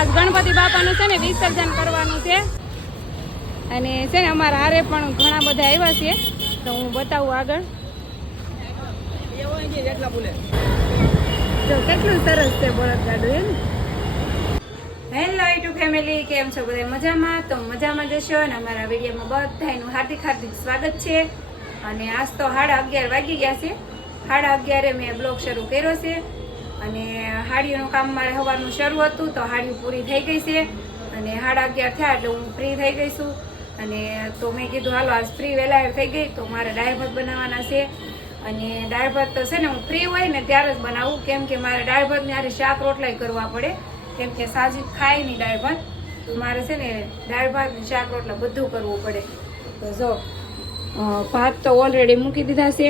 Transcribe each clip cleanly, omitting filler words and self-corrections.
આજ ગણપતિ બાપાનું છે ને વિસર્જન કરવાનું છે અને છે ને અમારા હારે પણ ઘણા બધા આવ્યા છે તો હું બતાવું આગળ. જો કેટલું સરસ છે બળદગાડું એમ. હેલો યુટ્યુબ ફેમિલી, કેમ છો બધા મજામાં? તો મજામાં જશો અને અમારા વિડીયોમાં બધાનું હાર્દિક હાર્દિક સ્વાગત છે. અને આજ તો 11:30 વાગી ગયા છે. 11:30 મેં બ્લોગ શરૂ કર્યો છે અને હાડીઓનું કામ મારે સવારનું શરૂ હતું તો હાડીઓ પૂરી થઈ ગઈ છે અને 11:30 થયા એટલે હું ફ્રી થઈ ગઈ છું. અને તો મેં કીધું હાલો આજ ફ્રી વહેલા થઈ ગઈ તો મારે દાળ ભાત બનાવવાના છે. અને દાળ ભાત તો છે ને હું ફ્રી હોય ને ત્યારે જ બનાવું, કેમ કે મારે દાળ ભાત ને આરે શાક રોટલાય કરવા પડે, કેમ કે સાજી ખાય નહીં દાળ ભાત. મારે છે ને દાળ ભાત શાક રોટલા બધું કરવું પડે. તો જો ભાત તો ઓલરેડી મૂકી દીધા છે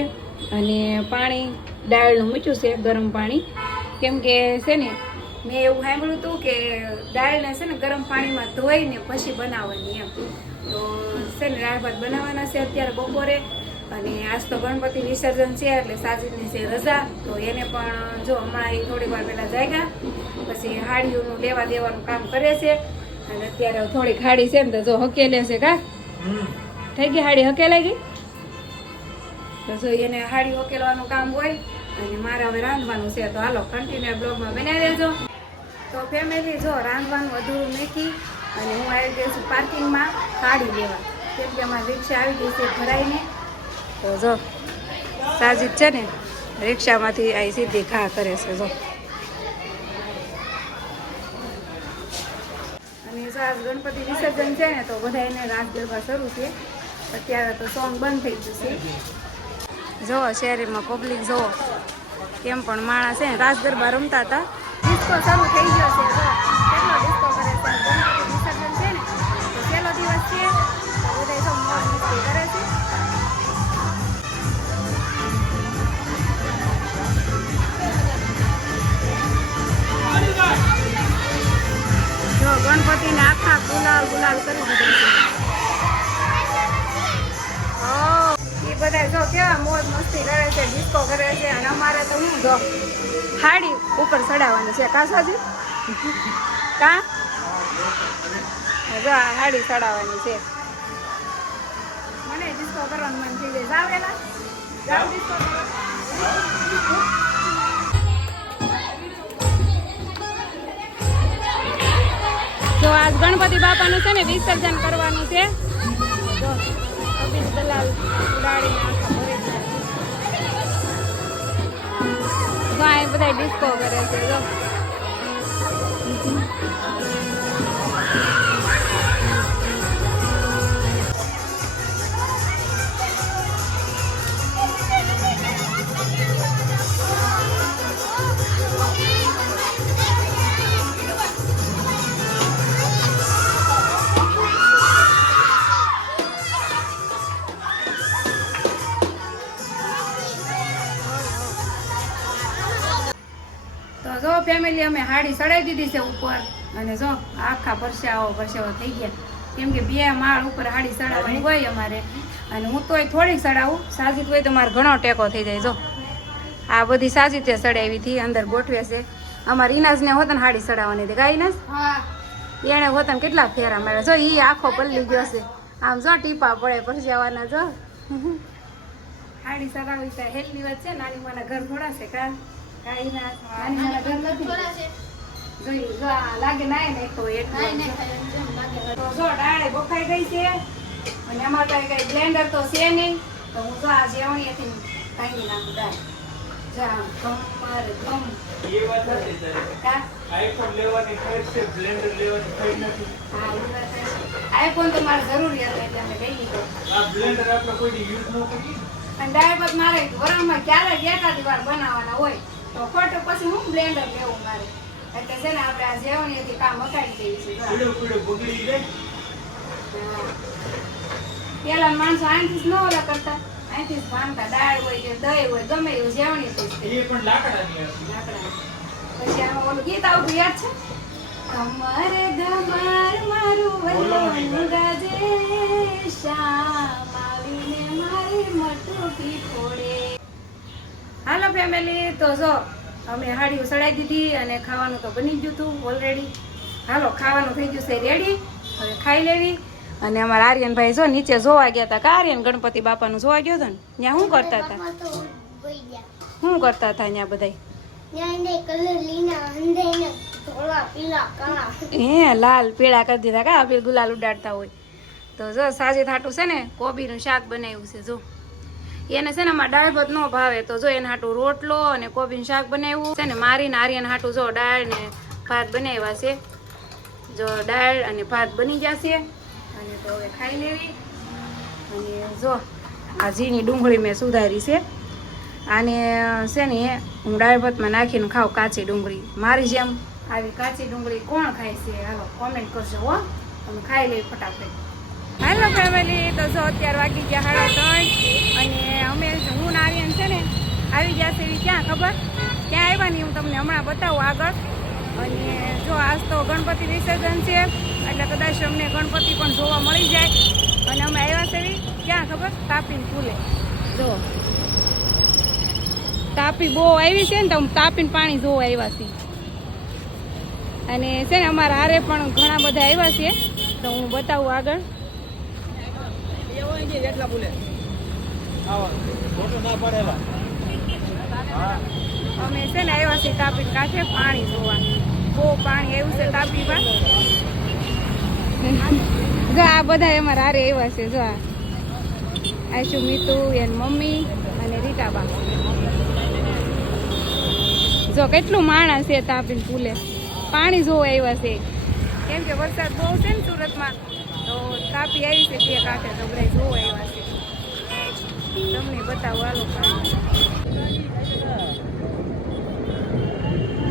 અને પાણી દાળનું મૂક્યું છે, ગરમ પાણી, કેમ કે છે ને મેં એવું સાંભળ્યું હતું કે દાળને છે ને ગરમ પાણીમાં ધોઈને પછી બનાવવાની એમ. તો છે ને દાળ ભાત બનાવવાના છે અત્યારે બપોરે. અને આજ તો ગણપતિ વિસર્જન છે એટલે સાજીદની છે રજા, તો એને પણ જો હમણાં એ થોડીક વાર પહેલાં જાગ્યા પછી હાડીઓનું લેવા દેવાનું કામ કરે છે. અને અત્યારે થોડીક હાડી છે ને તો જો હકેલે છે. કા થઈ ગઈ હાડી હકેલાઈ ગઈ? તો જો એને હાડી હકેલવાનું કામ હોય અને મારે હવે રાંધવાનું છે. તો હાલો કન્ટિન્યુ બ્લોગમાં બનાવી દેજો. તો ફેમિલી જો રાંધવાનું અધૂરું મેકી અને હું આવી ગઈ છું પાર્કિંગમાં હાડી લેવા, કેમ કે અમારી રિક્ષા આવી ગઈ છે ભરાઈને. તો જો સાજીદ છે ને રિક્ષામાંથી અહીં સીધી ઘા કરે છે જો. અને જો આજ ગણપતિ વિસર્જન છે ને તો બધા એને રાસ ગરબા શરૂ છે. અત્યારે તો સોંગ બંધ થઈ ગયું છે. જો શહેરીમાં પબ્લિક જો કેમ પણ માણસ છે ને રાસ ગરબા રમતા હતા. ડિસ્કો શરૂ થઈ ગયો છે. જો કેટલો ડિસ્કો કરે છે. ગણપતિ વિસર્જન છે ને તો પહેલો દિવસ છે તો બધા સૌ મોજ મસ્તી કરે છે. જો ગણપતિને આખા ગુલાલ ગુલાલ કરી દીધા છે. એ બધા જો કેવા મોજ મસ્તી કરે છે, ડિસ્કો કરે છે. અને અમારે તો હું જો હાડી ઉપર ચડાવવાની છે. કા સાજી? કા જો હાડી ચડાવવાની છે. મને ડિસ્કો કરવાનું મન થઈ જાય. જાવેલા જાવ ડિસ્કો કરવા. જો આજ ગણપતિ બાપાનું છે ને વિસર્જન કરવાનું છે. જો અભિષ દલાલ ઉડાડીને આખા ભરી દીધા. જો આ બધા ડિસ્કો કરે છે. જો ફેમિલી અમે હાડી ચડાવી દીધી છે ઉપર. અને જો આખા પરસેવો થઈ ગયા, કેમ કે 2 માળ ઉપર હાડી ચડાવવાની હોય અમારે. અને હું તોય થોડીક ચડાવું, સાજીદ હોય તો મારે ઘણો ટેકો થઈ જાય. જો આ બધી સાજીદે ચડાવી હતી, અંદર ગોઠવે છે. અમારે ઇનાજને હોત ને હાડી ચડાવવાની હતી. કા ઇનાજ? એને હોત ને કેટલા ફેરા મારે. જો એ આખો પલ્લી ગયો છે. આમ જો ટીપા પડે પરસેવાના. જો હાડી ચડાવી તો હેલની વાત છે. નાની માના ઘર થોડા છે. કા લાગે નાય ને તો જો ડાળે બફાઈ ગઈ છે. અને અમારે કઈ બ્લેન્ડર તો છે નહીં, તો હું જો આ જેવણીએથી ભાંગી નાખું દાળ. આઈફોન તો મારે જરૂરી હતો એટલે અમે લઈ લીધો. અને દાળ ભાત મારે વરણમાં ક્યારેક એકાદી વાર બનાવવાના હોય તો ખોટું પછી હું બ્લેન્ડર લેવું મારે. એટલે છે ને આપણે આ જેવણીથી કામ મકાડી દઈએ છીએ. પેલા માણસો અહીંથી જ ન ઓલા કરતા, અહીંથી જ ભાંગતા. દાળ હોય કે દહીં હોય ગમે એવું જેવણીથી. પછી આમાં ઓલું ગીત આવતું યાદ છે? અમારે ધમાર મારું વલ્લભ ગાજે, શ્યામ આવીને મારી મટકી ફોડે. હાલો ફેમિલી, તો જો અમે હાડીઓ ચડાવી દીધી અને ખાવાનું તો બની ગયું હતું ઓલરેડી. હાલો ખાવાનું થઈ ગયું છે રેડી, હવે ખાઈ લેવી. અને અમારા આર્યનભાઈ જો નીચે જોવા ગયા હતા. આર્યન ગણપતિ બાપાનું જોવા ગયો હતો ને, ત્યાં શું કરતા હતા? શું કરતા હતા ત્યાં બધા? હે લાલ પીળા કરી દીધા કા, આપી ગુલાલ ઉડાડતા હોય. તો જો સાજી થાટું છે ને કોબીનું શાક બનાવ્યું છે. જો એને છે ને અમારે દાળ ભાત ન ભાવે, તો જો એને હાટું રોટલો અને કોબીનું શાક બનાવ્યું છે ને. મારીને આર્યન હાટું જો દાળ ને ભાત બનાવ્યા છે. જો દાળ અને ભાત બની જશે અને તો હવે ખાઈ લેવી. અને જો આ ઝીણી ડુંગળી મેં સુધારી છે. આને છે ને હું દાળ ભાતમાં નાખીને ખાઉં કાચી ડુંગળી. મારી જેમ આવી કાચી ડુંગળી કોણ ખાય છે? હાલો કોમેન્ટ કરજો હો, તમે ખાઈ લેવી ફટાફટ. હાલો ફેમિલી, તો જો અત્યારે વાગી ગયા 3:30 અને અમે હું આર્યન છે ને આવી ગયા છે એવી ક્યાં ખબર ક્યાં આવ્યા નહીં, હું તમને હમણાં બતાવું આગળ. અને જો આજ તો ગણપતિ વિસર્જન છે એટલે કદાચ અમને ગણપતિ પણ જોવા મળી જાય. અને અમે આવ્યા છે એવી ક્યાં ખબર તાપીને ફૂલે. જો તાપી બહુ આવી છે ને, તો તાપીને પાણી જોવા આવ્યા છીએ. અને છે ને અમારા હારે પણ ઘણા બધા આવ્યા છે, તો હું બતાવું આગળ. અમે છે ને આવ્યા છીએ તાપી કાંઠે પાણી જોવા. બહુ પાણી આવ્યું છે તાપીમાં. જો આ બધા અમારા હારે આવ્યા છે. જો આશુ, મીતુ, એન મમ્મી અને રીટાબા. જો કેટલું માણસ છે તાપીને પુલે પાણી જોવા આવ્યા છે. કેમ કે વરસાદ બહુ છે ને સુરતમાં, તો તાપી આવી છે તે કાંઠે, તો બધા જોવા આવ્યા છે. તમને બતાવો હાલો.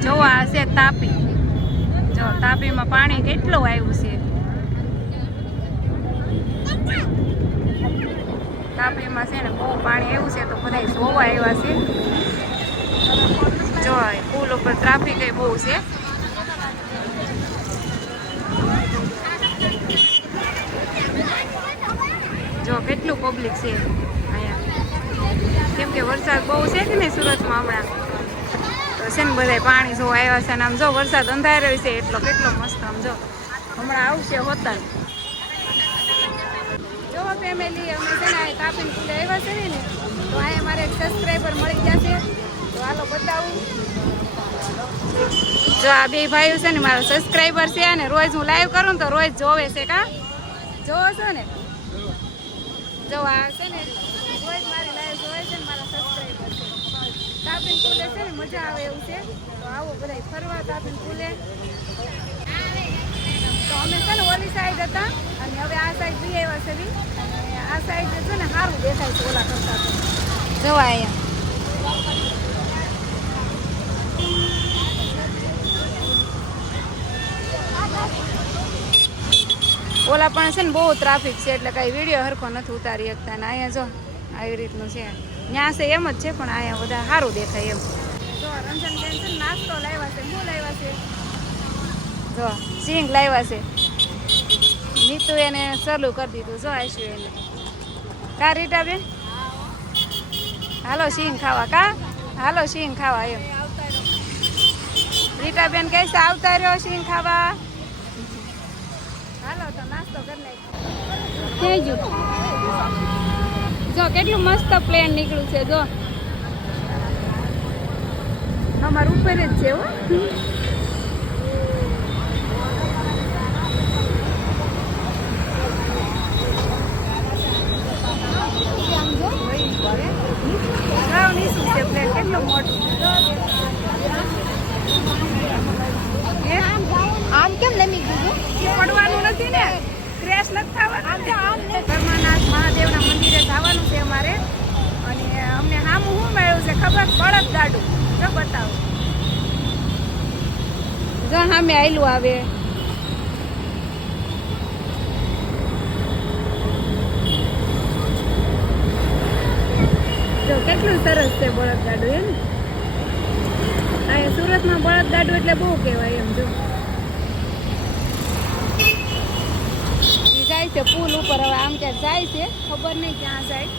જોવા હશે તાપી. જો તાપીમાં પાણી કેટલું આવ્યું છે. તાપીમાં છે ને બહુ પાણી આવ્યું છે, તો બધા જોવા આવ્યા છે. જો પુલ ઉપર ટ્રાફિક બહુ છે. જો કેટલું પબ્લિક છે અહીંયા, કેમ કે વરસાદ બહુ છે કે ને સુરતમાં હમણાં, તો છે ને બધા પાણી જોવા આવ્યા છે. અને આમ જો વરસાદ અંધાર્યો છે એટલો કેટલો મસ્ત. આમ જો હમણાં આવશે હોતન. જો ફેમિલી, અમે છે ને તાપીને પુલે આવ્યા છે ને, તો અહીંયા મારે એક સબસ્ક્રાઈબર મળી જશે, તો હાલો બતાવું. જો આ બે ભાઈઓ છે ને મારા સબસ્ક્રાઈબર છે, અને રોજ હું લાઈવ કરું ને તો રોજ જોવે છે. કા જોવો છો ને? જો આ છે ને રોજ મારી લાઈવ જોવે છે ને, મારા સબસ્ક્રાઈબર છે. તાપીને પુલે છે ને મજા આવે એવું છે, તો આવો બધા ફરવા તાપીને પુલે. તો અમે છે ને ઓલી સાઈડ હતા અને હવે આ સાઈડ બી આવ્યા છે બી. અને આ સાઈડ છે ને સારું દેખાય છે ઓલા કરતા. તો જોવા અહીંયા ઓલા પણ છે ને બહુ ટ્રાફિક છે, એટલે કાંઈ વિડીયો હરખો નથી ઉતારી શકતા. ને અહીંયા જો આવી રીતનું છે. ત્યાં છે એમ જ છે, પણ અહીંયા બધા સારું દેખાય એમ. જો રંજનબેન છે ને નાસ્તો લાવ્યા છે. શું લાવ્યા છે? જો સિંગ લાવ્યા છે. નીતુ એને ચાલુ કરી દીધું. જો આશું એને. કા રીટાબેન? હાલો સિંગ ખાવા. કા હાલો સિંગ ખાવા એમ. રીટાબેન કહે છે આવતા રહ્યો સિંગ ખાવા. હાલો તો નાસ્તો કરી નાખી. જો કેટલું મસ્ત પ્લેન નીકળ્યું છે. જો અમારું ઉપર જ છે હો. કેટલું મોટું. આમ કેમ લમી ગયું? પડવાનું નથી ને, ક્રેશ નથી થવાનું. ધર્મનાથ મહાદેવના મંદિરે જવાનું છે અમારે. અને અમને સામું શું મળ્યું છે ખબર? બળદ ગાડું. જો બતાવો. જો સામે આયલું આવે. જો કેટલું સરસ છે બળદ ગાડું. એમ અહીંયા સુરતમાં બળદ ગાડું એટલે બહુ કહેવાય એમ. જો જાય છે પુલ ઉપર. હવે આમ ક્યાંક જાય છે, ખબર નહીં ક્યાં જાય.